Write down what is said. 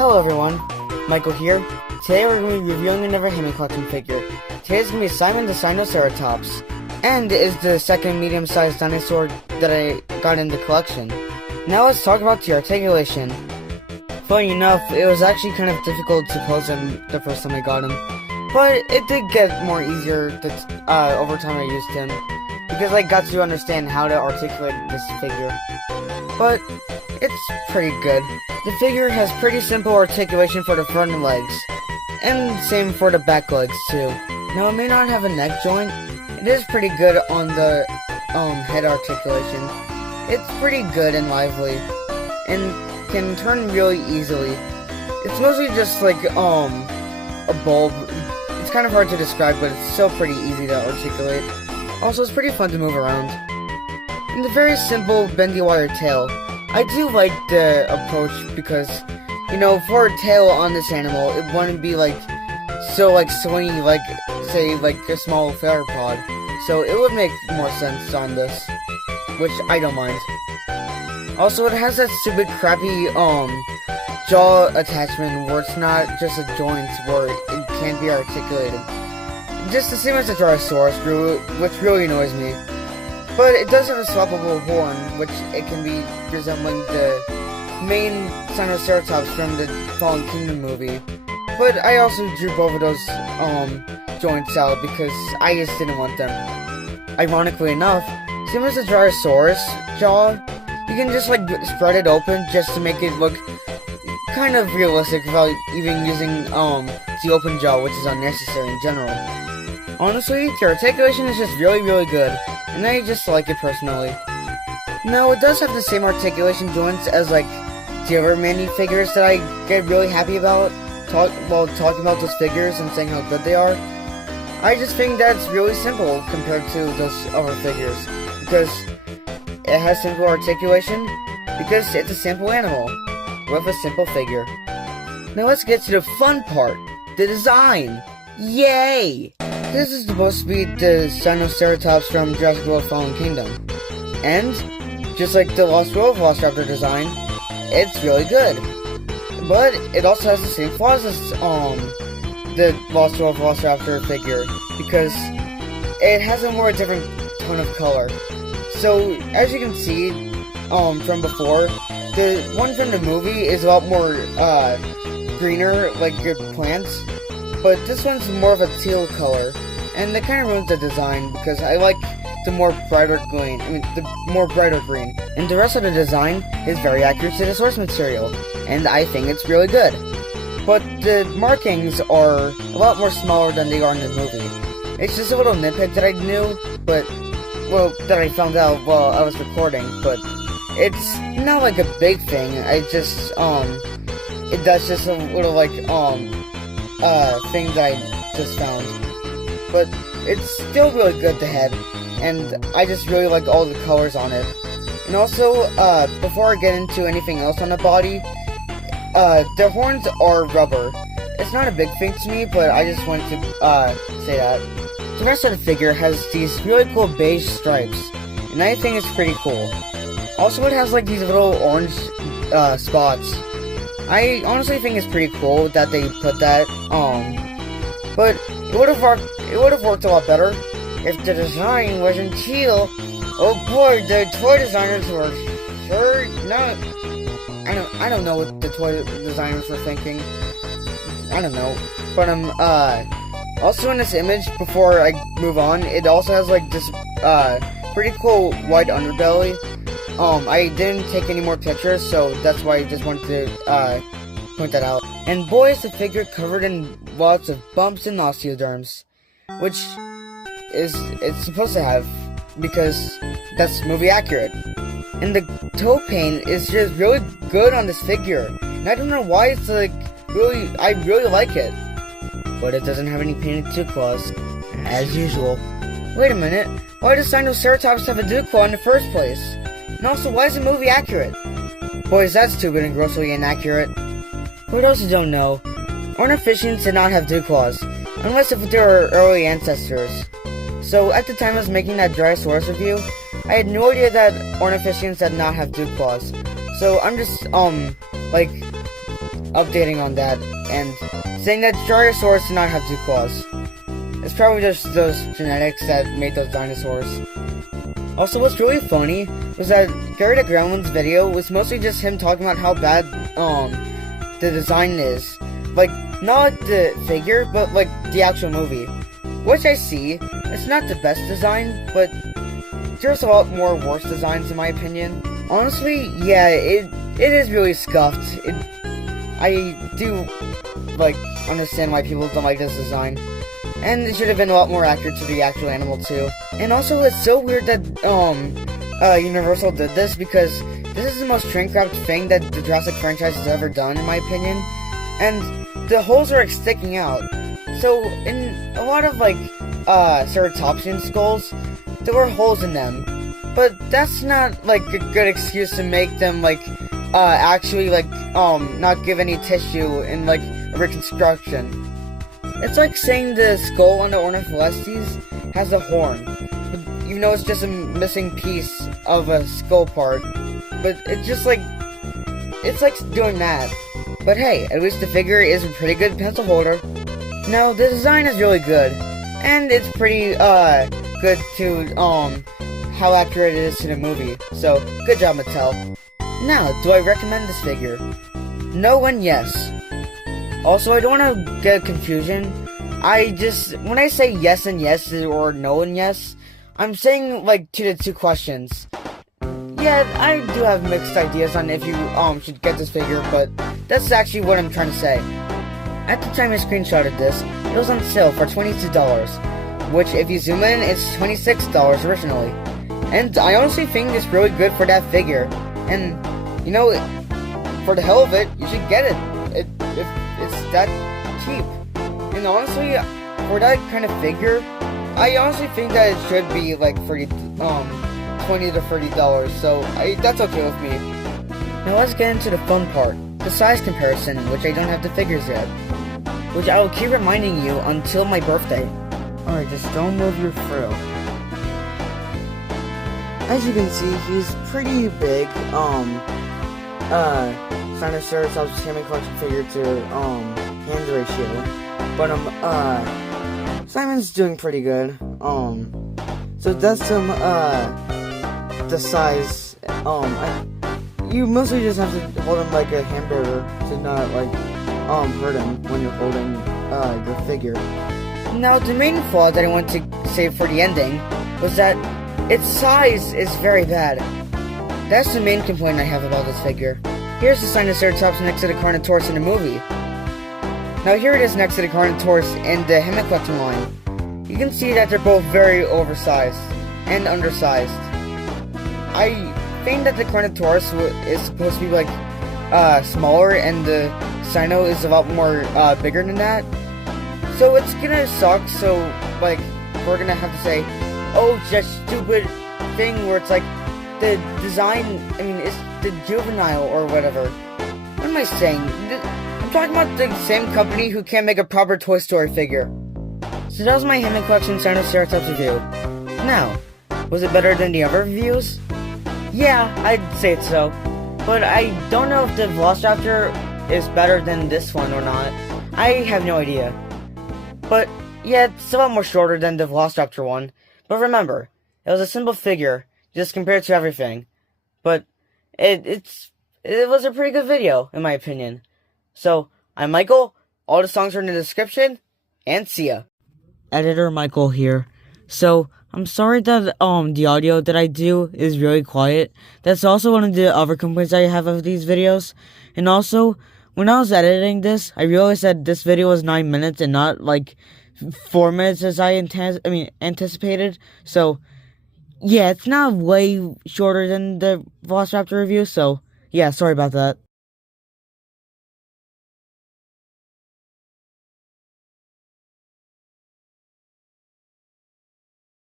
Hello everyone, Michael here. Today we're going to be reviewing another Hammond collection figure. Today's going to be Simon the Sinoceratops, and is the second medium-sized dinosaur that I got in the collection. Now let's talk about the articulation. Funny enough, it was actually kind of difficult to pose him the first time I got him, but it did get more easier over time I used him, because I got to understand how to articulate this figure. But it's pretty good. The figure has pretty simple articulation for the front legs, and same for the back legs too. Now it may not have a neck joint, it is pretty good on the head articulation. It's pretty good and lively, and can turn really easily. It's mostly just like a bulb. It's kind of hard to describe, but it's still pretty easy to articulate. Also, it's pretty fun to move around. And the very simple bendy wire tail. I do like the approach because, you know, for a tail on this animal, it wouldn't be so swingy like, say, like a small theropod. So it would make more sense on this, which I don't mind. Also, it has that stupid crappy jaw attachment where it's not just a joint where it can't be articulated. Just the same as the Tyrannosaurus, which really annoys me. But it does have a swappable horn, which it can be resembling the main Sinoceratops from the Fallen Kingdom movie. But I also drew both of those joints out because I just didn't want them. Ironically enough, same as the Tyrannosaurus jaw, you can just spread it open just to make it look kind of realistic without even using the open jaw, which is unnecessary in general. Honestly, the articulation is just really, really good, and I just like it personally. Now, it does have the same articulation joints as the other minifigures that I get really happy about while talking about those figures and saying how good they are. I just think that's really simple compared to those other figures, because it has simple articulation, because it's a simple animal with a simple figure. Now let's get to the fun part, the design! Yay! This is supposed to be the Sinoceratops from Jurassic World Fallen Kingdom. And, just like the Lost World Velociraptor design, it's really good. But it also has the same flaws as the Lost World Velociraptor figure, because it has a more different tone of color. So, as you can see from before, the one from the movie is a lot more greener, like your plants. But this one's more of a teal color, and that kind of ruins the design because I like the more brighter green. And the rest of the design is very accurate to the source material, and I think it's really good. But the markings are a lot more smaller than they are in the movie. It's just a little nitpick that I knew, that I found out while I was recording, but it's not like a big thing. That's just a little thing that I just found. But it's still really good, the head, and I just really like all the colors on it. And also, before I get into anything else on the body, the horns are rubber. It's not a big thing to me, but I just wanted to say that. The rest of the figure has these really cool beige stripes, and I think it's pretty cool. Also, it has these little orange spots. I honestly think it's pretty cool that they put that, but it would have worked a lot better if the design wasn't teal. Oh boy, the toy designers were sure not. I don't know what the toy designers were thinking. I don't know, but also in this image, before I move on, it also has this pretty cool white underbelly. I didn't take any more pictures, so that's why I just wanted to point that out. And boy, is the figure covered in lots of bumps and osteoderms, which it's supposed to have, because that's movie accurate. And the toe paint is just really good on this figure, and I don't know why it's I really like it. But it doesn't have any painted dew claws, as usual. Wait a minute, why does Sinoceratops have a dew claw in the first place? And also, why is it movie accurate? Boys, that's stupid and grossly inaccurate. For those who don't know, ornithischians did not have dew claws, unless if they were early ancestors. So, at the time I was making that Drysaurus review, I had no idea that ornithischians did not have dew claws. So, I'm just, updating on that and saying that Gyrosaurus did not have 2 claws. It's probably just those genetics that made those dinosaurs. Also, what's really funny was that Gary the Gremlin's video was mostly just him talking about how bad the design is. Like, not the figure, but like the actual movie. Which I see. It's not the best design, but there's a lot more worse designs in my opinion. Honestly, yeah, it is really scuffed. I do like understand why people don't like this design. And it should have been a lot more accurate to the actual animal too. And also, it's so weird that Universal did this, because this is the most shrink-wrapped thing that the Jurassic franchise has ever done, in my opinion. And the holes are like sticking out. So in a lot of like ceratopsian skulls, there were holes in them. But that's not like a good excuse to make them like actually like not give any tissue in like a reconstruction. It's like saying the skull on the Ornitholestes has a horn, even though it's just a missing piece of a skull part. But it's like doing that. But hey, at least the figure is a pretty good pencil holder. Now, the design is really good, and it's pretty good to how accurate it is to the movie. So, good job, Mattel. Now, do I recommend this figure? No and yes. Also, I don't want to get confusion. When I say yes and yes or no and yes, I'm saying like to the 2 questions. Yeah, I do have mixed ideas on if you should get this figure, but that's actually what I'm trying to say. At the time I screenshotted this, it was on sale for $22, which if you zoom in, it's $26 originally. And I honestly think it's really good for that figure. And, you know, for the hell of it, you should get it. It's that cheap. And honestly, for that kind of figure, I honestly think that it should be like $20 to $30, so that's okay with me. Now let's get into the fun part, the size comparison, which I don't have the figures yet, which I will keep reminding you until my birthday. Alright, just don't move your frill. As you can see, he's pretty big, Sinoceratops Hammond collection figure to, hand ratio. But, Simon's doing pretty good, so that's some, the size, you mostly just have to hold him like a hamburger to not, like, hurt him when you're holding, your figure. Now, the main flaw that I want to save for the ending was that its size is very bad. That's the main complaint I have about this figure. Here's the Sinoceratops next to the Carnotaurus in the movie. Now here it is next to the Carnotaurus in the Hammond collecting line. You can see that they're both very oversized and undersized. I think that the Carnotaurus is supposed to be like smaller, and the Sino is a lot more bigger than that. So it's gonna suck. So like we're gonna have to say, oh, it's that stupid thing where it's like the design. I mean, it's the juvenile or whatever. What am I saying? I'm talking about the same company who can't make a proper Toy Story figure. So that was my Hammond collection Sinoceratops review. Now, was it better than the other reviews? Yeah, I'd say it's so. But I don't know if the Velociraptor is better than this one or not. I have no idea. But yeah, it's a lot more shorter than the Velociraptor one. But remember, it was a simple figure, just compared to everything. But it was a pretty good video, in my opinion. So, I'm Michael, all the songs are in the description, and see ya. Editor Michael here. So, I'm sorry that the audio that I do is really quiet. That's also one of the other complaints I have of these videos. And also, when I was editing this, I realized that this video was 9 minutes and not like 4 minutes as I anticipated. So, yeah, it's not way shorter than the Velociraptor review, so yeah, sorry about that.